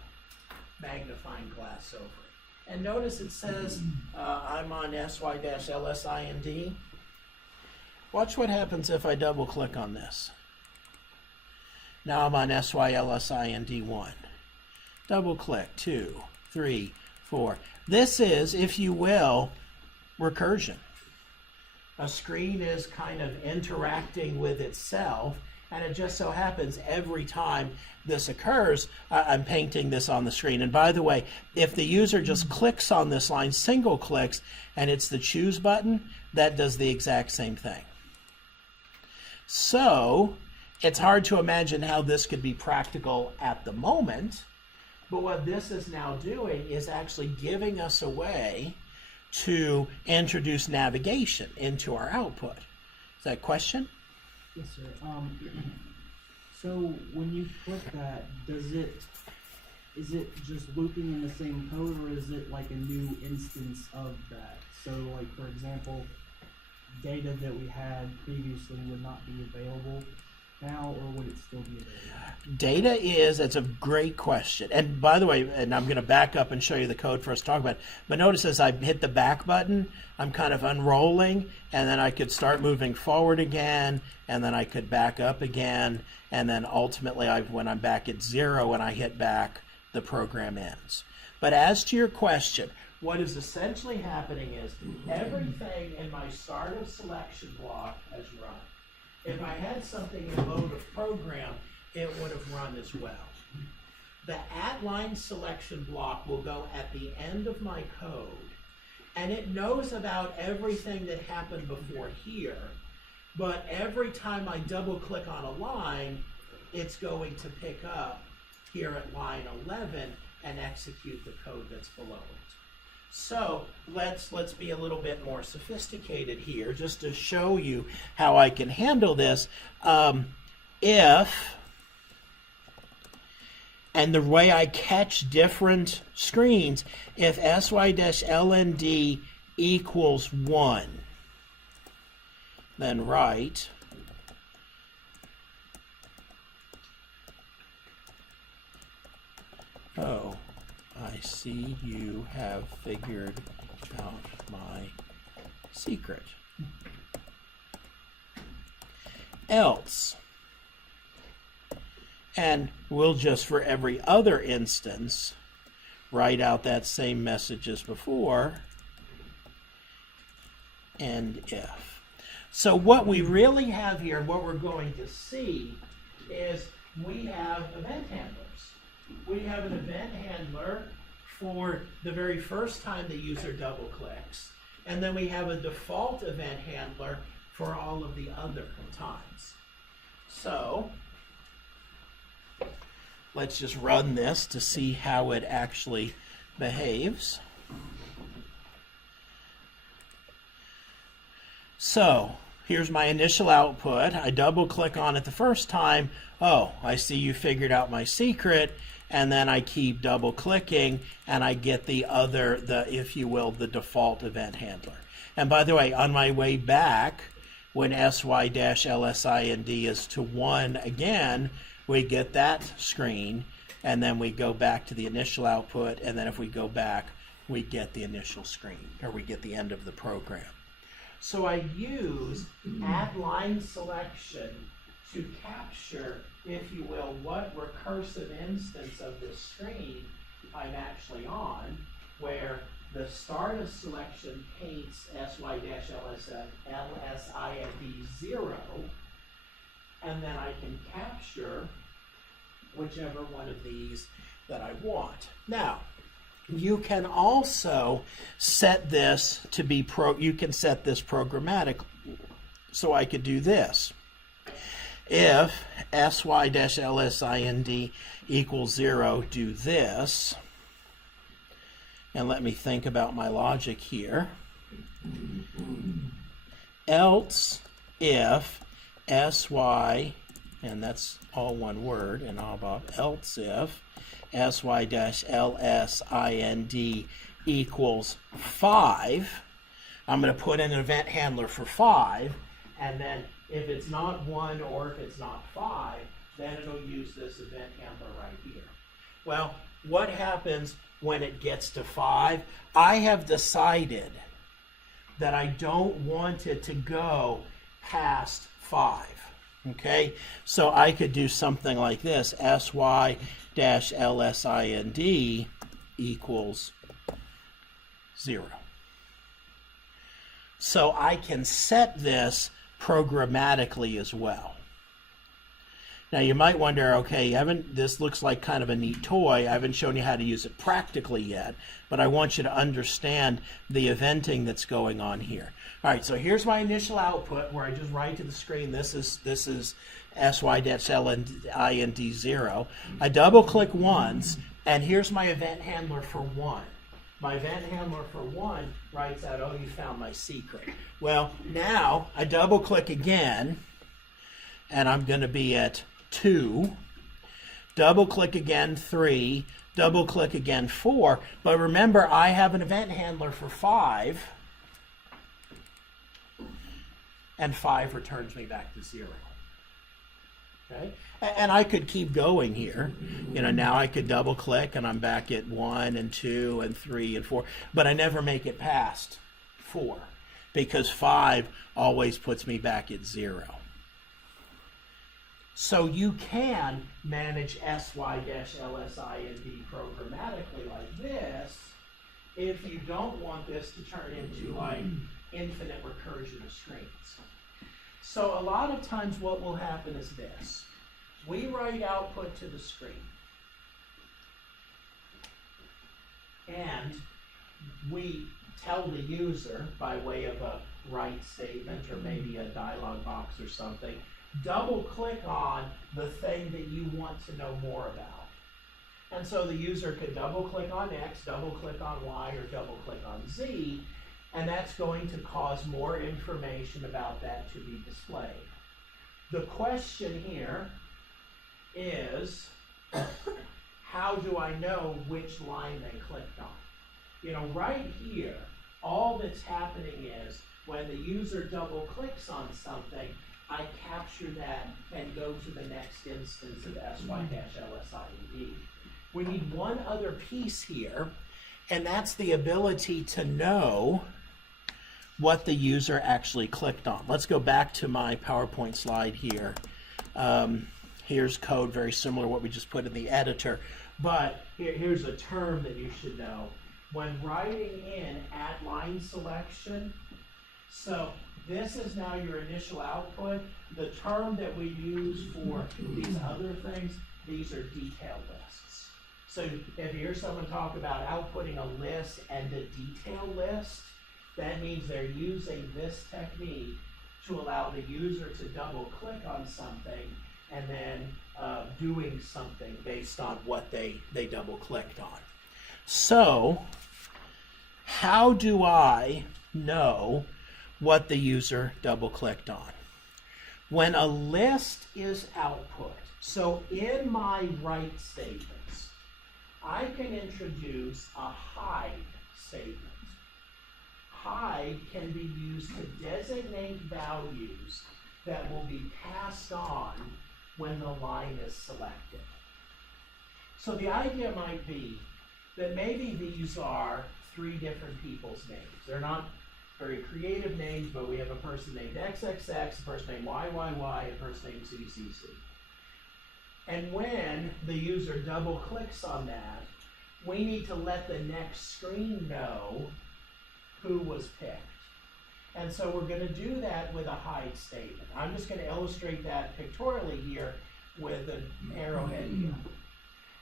magnifying glass over it. And notice it says I'm on SY-LSIND. Watch what happens if I double click on this. Now I'm on SY-LSIND 1. Double click, 2, 3, 4. This is, if you will, recursion. A screen is kind of interacting with itself, and it just so happens every time this occurs, I'm painting this on the screen. And by the way, if the user just clicks on this line, single clicks, and it's the choose button, that does the exact same thing. So it's hard to imagine how this could be practical at the moment, but what this is now doing is actually giving us a way to introduce navigation into our output. Is that a question? Yes, sir. So when you click that, is it just looping in the same code, or is it like a new instance of that? So, like, for example, data that we had previously would not be available now, or would it still be available? Data is, that's a great question. And by the way, and I'm going to back up and show you the code for us to talk about, but notice as I hit the back button, I'm kind of unrolling, and then I could start moving forward again, and then I could back up again, and then ultimately when I'm back at 0 and I hit back, the program ends. But as to your question, what is essentially happening is everything in my start of selection block has run. If I had something in mode of program, it would have run as well. The @line selection block will go at the end of my code, and it knows about everything that happened before here, but every time I double click on a line, it's going to pick up here at line 11 and execute the code that's below it. So let's be a little bit more sophisticated here, just to show you how I can handle this. If, and the way I catch different screens, if sy-lnd equals 1, then write oh, I see you have figured out my secret. Else, and we'll just for every other instance write out that same message as before, and if. So what we really have here, what we're going to see, is we have event handlers. We have an event handler for the very first time the user double clicks, and then we have a default event handler for all of the other times. So let's just run this to see how it actually behaves. So here's my initial output. I double click on it the first time. Oh, I see you figured out my secret. And then I keep double clicking and I get the other, if you will, the default event handler. And by the way, on my way back, when sy-lsind is to 1 again, we get that screen, and then we go back to the initial output, and then if we go back, we get the initial screen, or we get the end of the program. So I use @line selection to capture, if you will, what recursive instance of this screen I'm actually on, where the start of selection paints sy-lsind 0, and then I can capture whichever one of these that I want. Now, you can also set this to be you can set this programmatic. So I could do this. If sy-lsind equals 0, do this. And let me think about my logic here. Else if sy, and that's all one word in ABAP, else if sy-lsind equals 5, I'm going to put in an event handler for 5, and then if it's not 1 or if it's not 5, then it'll use this event handler right here. Well, what happens when it gets to 5? I have decided that I don't want it to go past 5. Okay, so I could do something like this: sy-lsind equals 0. So I can set this programmatically as well. Now you might wonder, okay, this looks like kind of a neat toy. I haven't shown you how to use it practically yet, but I want you to understand the eventing that's going on here. All right, so here's my initial output where I just write to the screen, this is sy-lsind 0. I double click once, and here's my event handler for 1. my event handler for 1 writes out, oh, you found my secret. Well, now I double click again, and I'm going to be at 2. Double click again, 3. Double click again, 4. But remember, I have an event handler for 5. And 5 returns me back to 0. Okay? And I could keep going here. You know, now I could double click and I'm back at 1 and 2 and 3 and 4. But I never make it past 4 because 5 always puts me back at 0. So you can manage sy-lsind programmatically like this if you don't want this to turn into like infinite recursion of screens. So a lot of times what will happen is this. We write output to the screen. And we tell the user, by way of a write statement or maybe a dialog box or something, double click on the thing that you want to know more about. And so the user could double click on X, double click on Y, or double click on Z, and that's going to cause more information about that to be displayed. The question here is, how do I know which line they clicked on? You know, right here, all that's happening is when the user double clicks on something, I capture that and go to the next instance of sy-lsind. We need one other piece here, and that's the ability to know what the user actually clicked on. Let's go back to my PowerPoint slide here. Here's code very similar to what we just put in the editor, but here's a term that you should know. When writing in at line selection, so this is now your initial output. The term that we use for these other things, these are detail lists. So if you hear someone talk about outputting a list and a detail list, that means they're using this technique to allow the user to double click on something and then doing something based on what they double clicked on. So how do I know what the user double clicked on? When a list is output, so in my write statements, I can introduce a hide statement. Hide can be used to designate values that will be passed on when the line is selected. So the idea might be that maybe these are 3 different people's names. They're not very creative names, but we have a person named XXX, a person named YYY, a person named CCC. And when the user double clicks on that, we need to let the next screen know who was picked. And so we're going to do that with a hide statement. I'm just going to illustrate that pictorially here with an arrowhead here.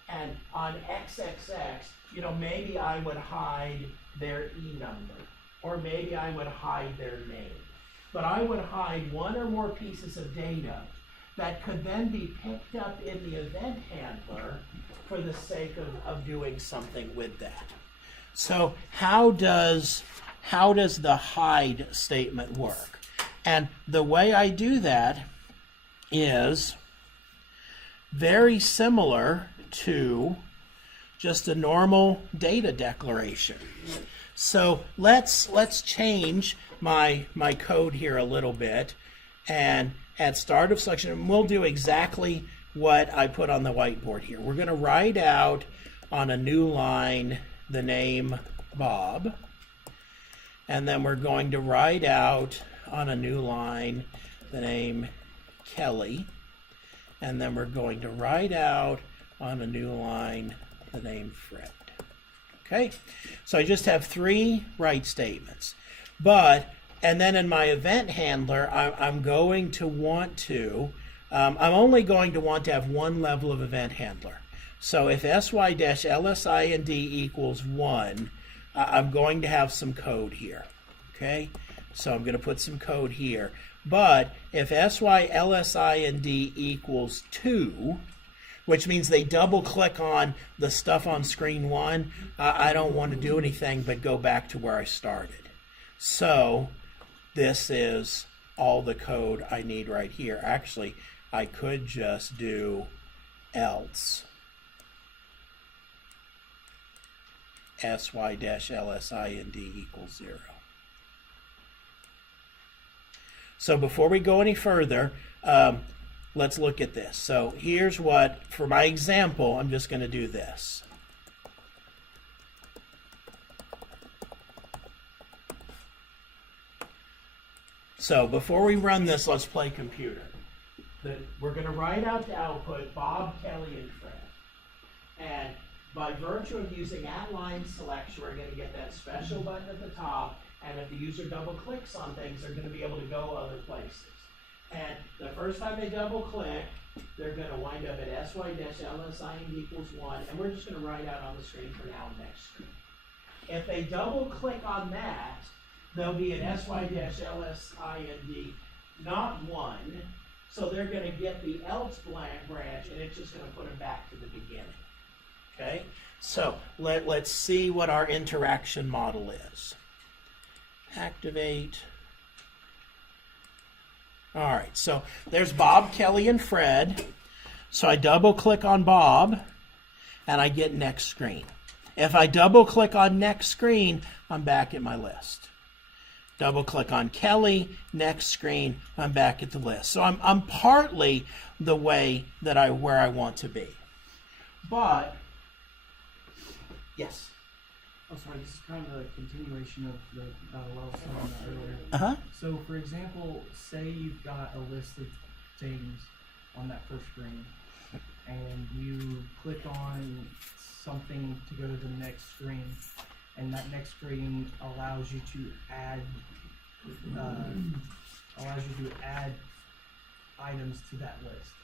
And on XXX, you know, maybe I would hide their E number, or maybe I would hide their name. But I would hide 1 or more pieces of data that could then be picked up in the event handler for the sake of doing something with that. So how does the hide statement work? And the way I do that is very similar to just a normal data declaration. So let's change my code here a little bit, and at start of selection, we'll do exactly what I put on the whiteboard here. We're going to write out on a new line the name Bob, and then we're going to write out on a new line the name Kelly, and then we're going to write out on a new line the name Fred. Okay, so I just have 3 write statements. And then in my event handler, I'm going to want to, I'm only going to want to have 1 level of event handler. So if sy-lsind equals 1, I'm going to have some code here. Okay, so I'm going to put some code here. But if sy-lsind equals 2, which means they double click on the stuff on screen 1. I don't want to do anything but go back to where I started. So this is all the code I need right here. Actually, I could just do else sy-lsind equals 0. So before we go any further, let's look at this. So here's what, for my example, I'm just going to do this. So before we run this, let's play computer. We're going to write out the output Bob, Kelly, and Fred. And by virtue of using @line selection, we're going to get that special button at the top. And if the user double clicks on things, they're going to be able to go other places. And the first time they double click, they're going to wind up at sy-lsind equals 1. And we're just going to write out on the screen for now, next screen. If they double click on that, they'll be at sy-lsind not 1. So they're going to get the else branch, and it's just going to put them back to the beginning. Okay? So let's see what our interaction model is. Activate. All right, so there's Bob, Kelly, and Fred. So I double click on Bob, and I get next screen. If I double click on next screen, I'm back at my list. Double click on Kelly, next screen, I'm back at the list. So I'm partly the way that where I want to be. But yes. Oh, sorry, this is kind of a continuation of the what I was saying earlier. So, for example, say you've got a list of things on that first screen, and you click on something to go to the next screen, and that next screen allows you to add items to that list.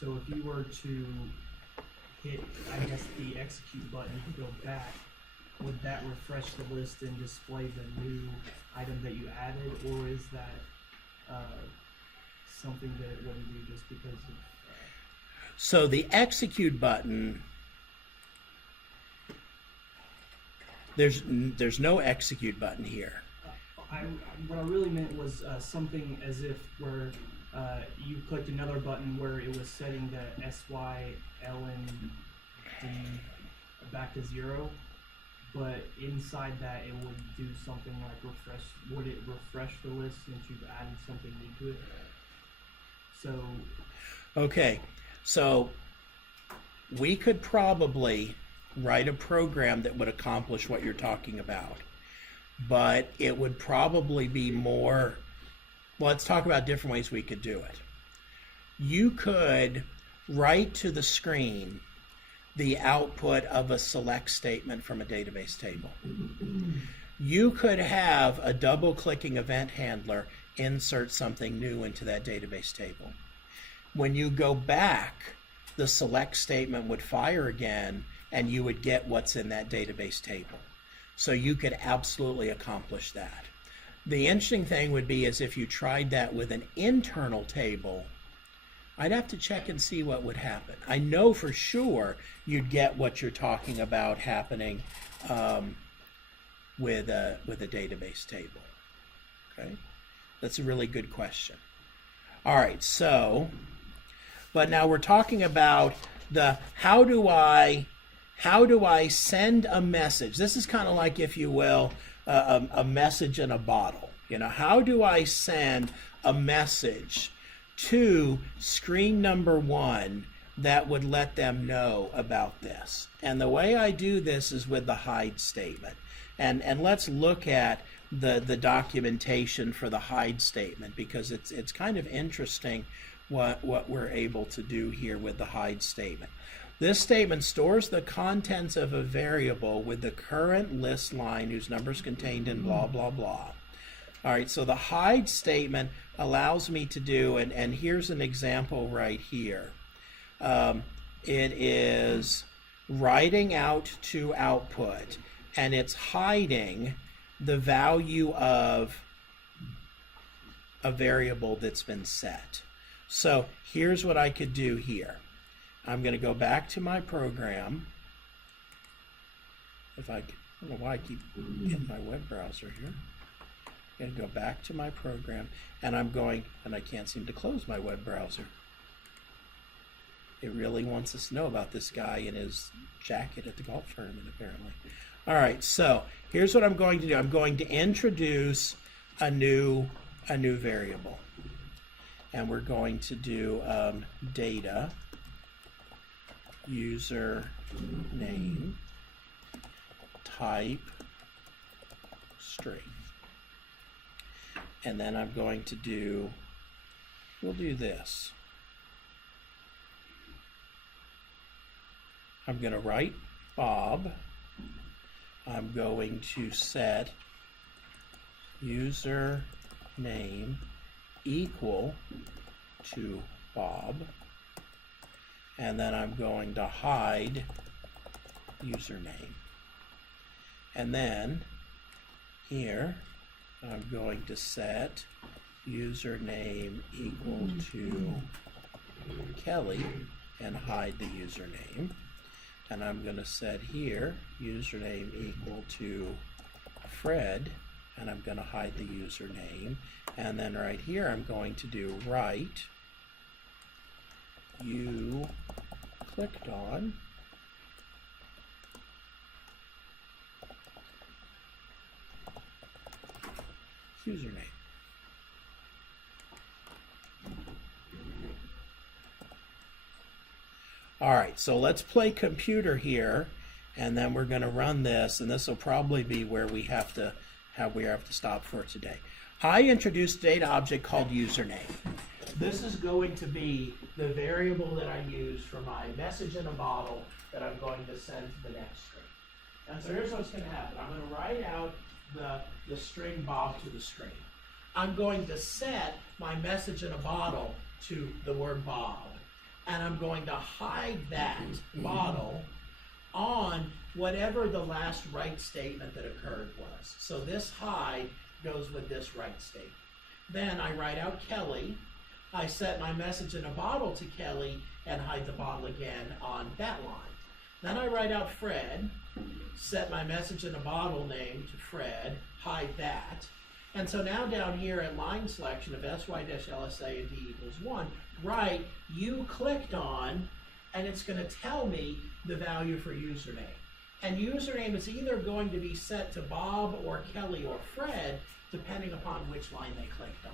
So, if you were to hit, I guess, the execute button to go back, would that refresh the list and display the new item that you added, or is that something that it wouldn't do just because of... So the execute button, there's no execute button here. What I really meant was something as if where you clicked another button where it was setting the SYLND back to 0. But inside that, it would do something like refresh. Would it refresh the list since you've added something new to it? So, okay, so we could probably write a program that would accomplish what you're talking about, but it would probably be more. Well, let's talk about different ways we could do it. You could write to the screen the output of a select statement from a database table. You could have a double-clicking event handler insert something new into that database table. When you go back, the select statement would fire again, and you would get what's in that database table. So you could absolutely accomplish that. The interesting thing would be is if you tried that with an internal table, I'd have to check and see what would happen. I know for sure you'd get what you're talking about happening with a database table. Okay, that's a really good question. All right, so, but now we're talking about the how do I send a message? This is kind of like, if you will, a message in a bottle. You know, how do I send a message to screen number 1 that would let them know about this? And the way I do this is with the hide statement. And let's look at the documentation for the hide statement, because it's kind of interesting what we're able to do here with the hide statement. This statement stores the contents of a variable with the current list line whose number is contained in blah, blah, blah. All right, so the hide statement allows me to do, and here's an example right here. It is writing out to output, and it's hiding the value of a variable that's been set. So here's what I could do here. I'm going to go back to my program. I don't know why I keep getting my web browser here. I'm going to go back to my program, and I can't seem to close my web browser. It really wants us to know about this guy in his jacket at the golf tournament, apparently. All right, so here's what I'm going to do. I'm going to introduce a new variable, and we're going to do data user name type string, and then I'm going to do. We'll do this. I'm going to write Bob. I'm going to set user name equal to Bob. And then I'm going to hide username. And then here I'm going to set username equal to Kelly and hide the username. And I'm going to set here username equal to Fred, and I'm going to hide the username. And then right here I'm going to do write you clicked on username. All right, so let's play computer here, and then we're going to run this, and this will probably be where we have to stop for today. I introduced a data object called username. This is going to be the variable that I use for my message in a bottle that I'm going to send to the next string. And so here's what's going to happen. I'm going to write out the string Bob to the string. I'm going to set my message in a bottle to the word Bob. And I'm going to hide that bottle on whatever the last write statement that occurred was. So this hide goes with this write statement. Then I write out Kelly. I set my message in a bottle to Kelly and hide the bottle again on that line. Then I write out Fred, set my message in a bottle name to Fred, hide that. And so now down here at line selection of sy-lsa and d equals 1, write you clicked on, and it's going to tell me the value for username. And username is either going to be set to Bob or Kelly or Fred, depending upon which line they clicked on.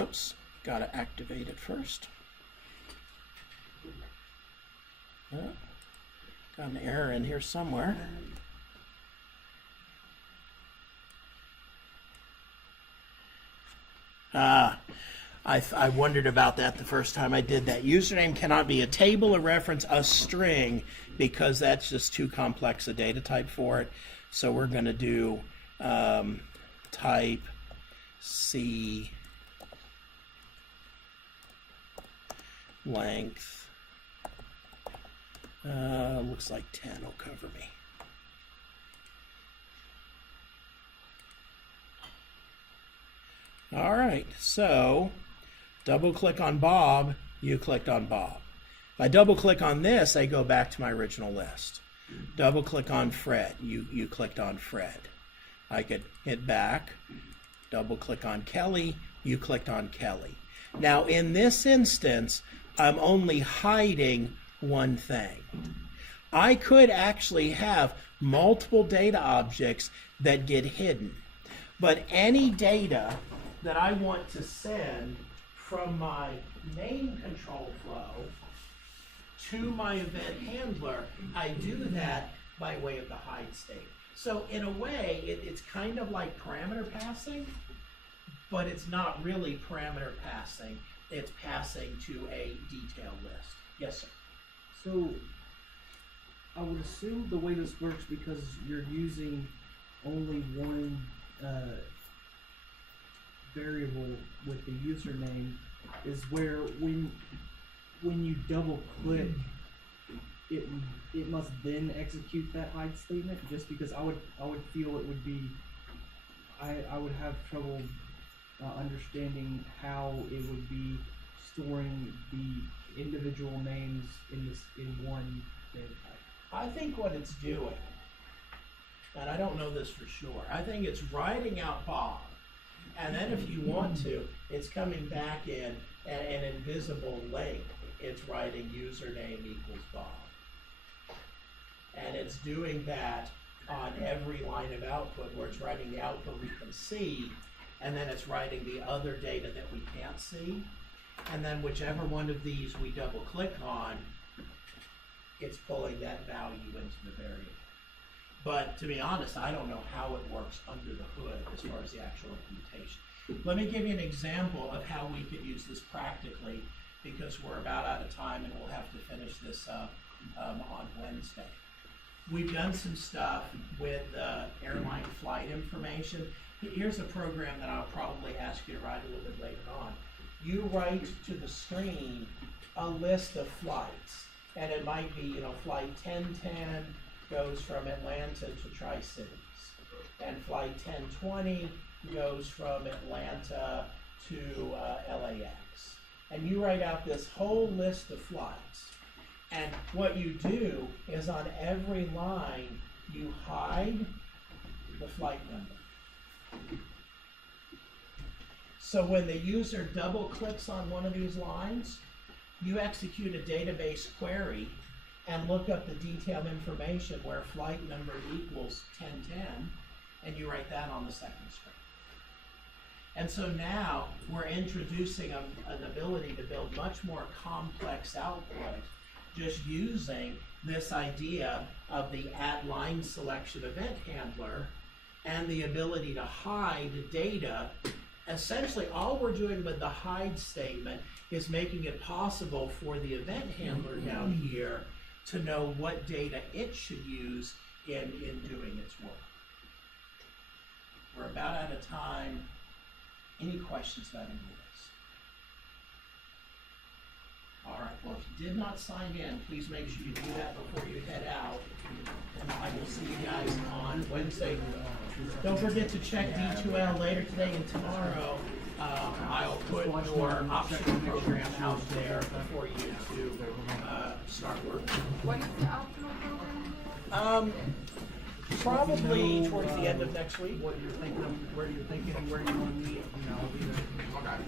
Oops, got to activate it first. Got an error in here somewhere. I wondered about that the first time I did that. Username cannot be a table, a reference, a string, because that's just too complex a data type for it. So we're going to do type C length. Looks like 10 will cover me. All right, so double click on Bob, you clicked on Bob. If I double click on this, I go back to my original list. Double click on Fred, you clicked on Fred. I could hit back, double click on Kelly, you clicked on Kelly. Now in this instance, I'm only hiding one thing. I could actually have multiple data objects that get hidden, but any data that I want to send from my name control flow to my event handler, I do that by way of the hide state. So in a way, it's kind of like parameter passing, but it's not really parameter passing. It's passing to a detailed list. Yes, sir. So I would assume the way this works, because you're using only one variable with the username, is where when you double click, it must then execute that hide statement. Just because I would feel it would be I would have trouble understanding how it would be storing the individual names in one data type. I think what it's doing, and I don't know this for sure, I think it's writing out Bob, and then if you want to, it's coming back in an invisible link. It's writing username equals Bob. And it's doing that on every line of output, where it's writing the output we can see, and then it's writing the other data that we can't see. And then whichever one of these we double click on, it's pulling that value into the variable. But to be honest, I don't know how it works under the hood as far as the actual implementation. Let me give you an example of how we could use this practically, because we're about out of time and we'll have to finish this up on Wednesday. We've done some stuff with airline flight information. Here's a program that I'll probably ask you to write a little bit later on. You write to the screen a list of flights, and it might be, flight 1010 goes from Atlanta to Tri-Cities, and flight 1020 goes from Atlanta to LAX. And you write out this whole list of flights. And what you do is on every line, you hide the flight number. So when the user double clicks on one of these lines, you execute a database query and look up the detailed information where flight number equals 1010, and you write that on the second screen. And so now we're introducing an ability to build much more complex output, just using this idea of the @line selection event handler and the ability to hide data. Essentially, all we're doing with the hide statement is making it possible for the event handler down here to know what data it should use in doing its work. We're about out of time. Any questions about any of this? All right, well, if you did not sign in, please make sure you do that before you head out. And I will see you guys on Wednesday. Don't forget to check D2L later today and tomorrow. I'll put your optional program out there for you to start working. What is the optional program? Probably towards the end of next week. What you're thinking of, where you're thinking, where you want to meet, either. Okay.